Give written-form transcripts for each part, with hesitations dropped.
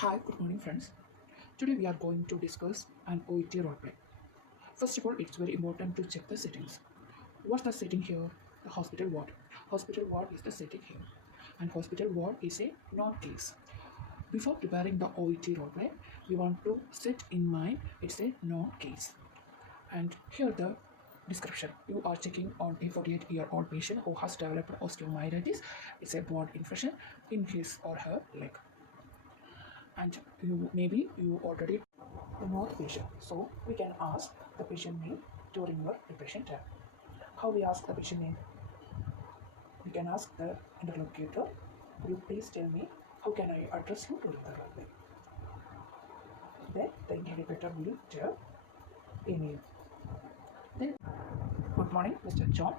Hi, good morning, friends. Today we are going to discuss an OET roleplay. First of all, it's very important to check the settings. What's the setting here? The hospital ward. Hospital ward is the setting here, and hospital ward is a not case. Before preparing the OET roleplay, we want to set in mind it's a not case. And here the description. You are checking on a 48-year-old patient who has developed osteomyelitis. It's a bone infection in his or her leg, and you already know the patient, so we can ask the patient name during your preparation time. How we ask the patient name? We can ask the interlocutor, could you please tell me how can I address you during the role play? Then the interlocutor will tell a name. Then, good morning, Mr. John.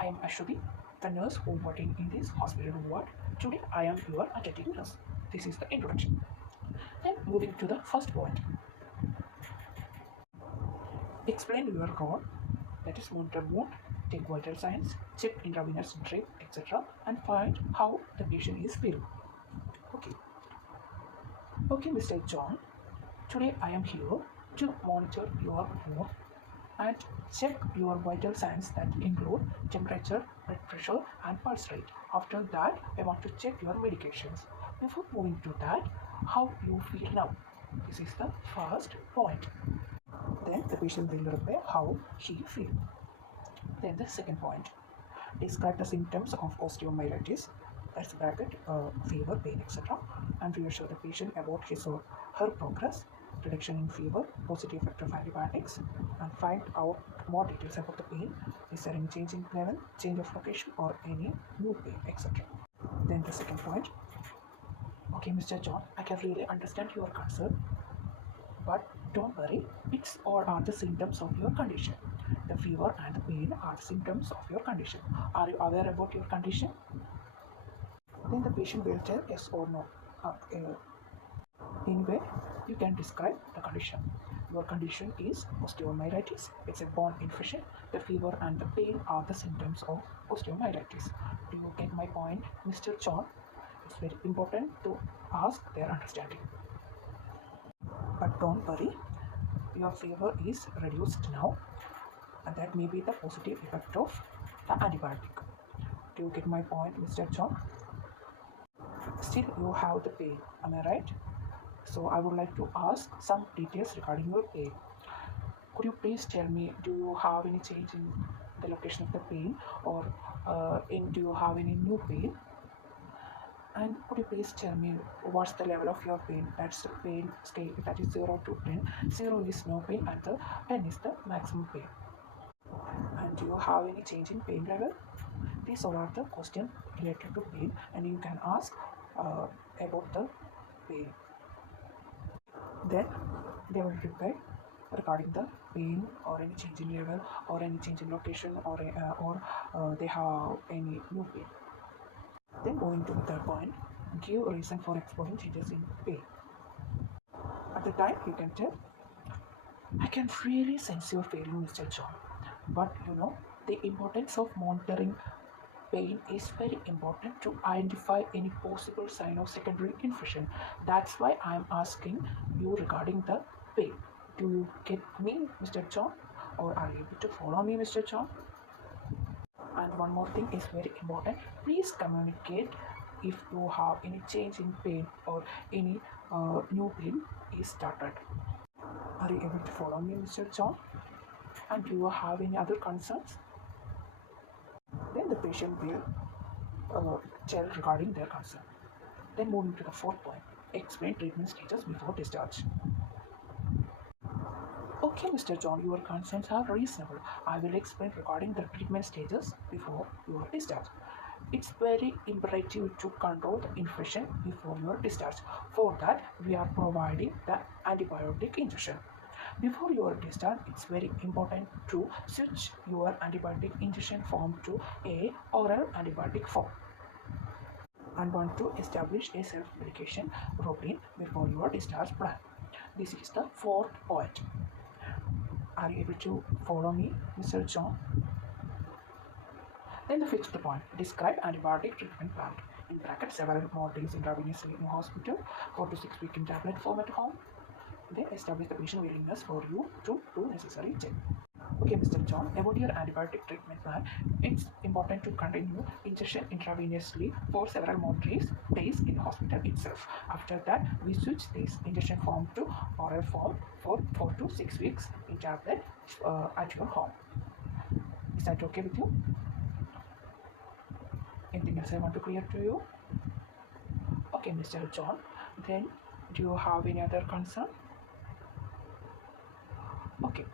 I am Ashwini, the nurse who working in this hospital ward. Today I am your attending nurse. This is the introduction. Then moving to the first point. Explain your role, that is monitor wound, take vital signs, check intravenous drip, etc., and find how the patient is feeling. Okay. Okay, Mr. John. Today I am here to monitor your wound and check your vital signs that include temperature, blood pressure, and pulse rate. After that, I want to check your medications. Before moving to that, how you feel now? This is the first point. Then the patient will reply how he feels. Then the second point, describe the symptoms of osteomyelitis, that's bracket, fever, pain, etc. And reassure the patient about his or her progress, reduction in fever, positive effect of antibiotics, and find out more details about the pain. Is there any change in level, change of location, or any new pain, etc. Then the second point, okay, Mr. John, I can really understand your concern, but don't worry, it's all are the symptoms of your condition. The fever and the pain are the symptoms of your condition. Are you aware about your condition? Then the patient will tell yes or no. Anyway, you can describe the condition. Your condition is osteomyelitis. It's a bone infection. The fever and the pain are the symptoms of osteomyelitis. Do you get my point, Mr. John? It's very important to ask their understanding. But don't worry, your fever is reduced now, and that may be the positive effect of the antibiotic. Do you get my point, Mr. John? Still, you have the pain, am I right? So, I would like to ask some details regarding your pain. Could you please tell me, do you have any change in the location of the pain, or do you have any new pain? And could you please tell me what's the level of your pain? That's the pain scale, that is 0 to 10. 0 is no pain and the 10 is the maximum pain. And do you have any change in pain level? These are the questions related to pain, and you can ask about the pain. Then they will reply regarding the pain or any change in level or any change in location or they have any new pain. Then moving to the third point, give a reason for exploring changes in pain. At the time you can tell, I can really sense your feeling, Mr. John, but the importance of monitoring pain is very important to identify any possible sign of secondary infection. That's why I'm asking you regarding the pain. Do you get me, Mr. John? Or are you able to follow me, Mr. John? And one more thing is very important. Please communicate if you have any change in pain or any new pain is started. Are you able to follow me, Mr. John? And do you have any other concerns? Then the patient will tell regarding their concern. Then moving to the fourth point, explain treatment status before discharge. Okay, Mr. John, your concerns are reasonable. I will explain regarding the treatment stages before your discharge. It's very imperative to control the infection before your discharge. For that, we are providing the antibiotic injection. Before your discharge, it's very important to switch your antibiotic injection form to a oral antibiotic form, and want to establish a self-medication routine before your discharge plan. This is the fourth point. Are you able to follow me, Mr. John? Then the fifth point, describe antibiotic treatment plan. In bracket several more days intravenously in hospital, 4 to 6 weeks in tablet form at home. They establish the patient willingness for you to do necessary check. Okay, Mr. John, about your antibiotic treatment plan, it's important to continue injection intravenously for several more days in hospital itself. After that, we switch this injection form to oral form for 4 to 6 weeks in tablet at your home. Is that okay with you? Anything else I want to clear to you? Okay, Mr. John, then do you have any other concern? Okay,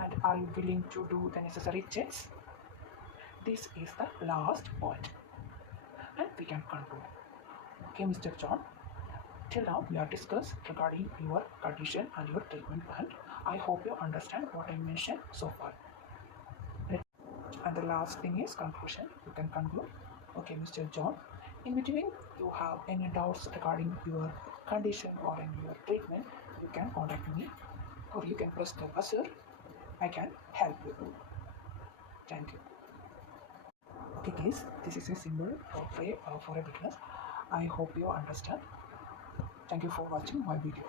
and are you willing to do the necessary checks? This is the last point, and we can conclude. Okay, Mr. John, till now we have discussed regarding your condition and your treatment plan. I hope you understand what I mentioned so far. And the last thing is conclusion. You can conclude. Okay, Mr. John, in between you have any doubts regarding your condition or in your treatment, you can contact me or you can press the buzzer. I can help you. Thank you. Okay guys, this is a simple for a beginner. I hope you understand. Thank you for watching my video.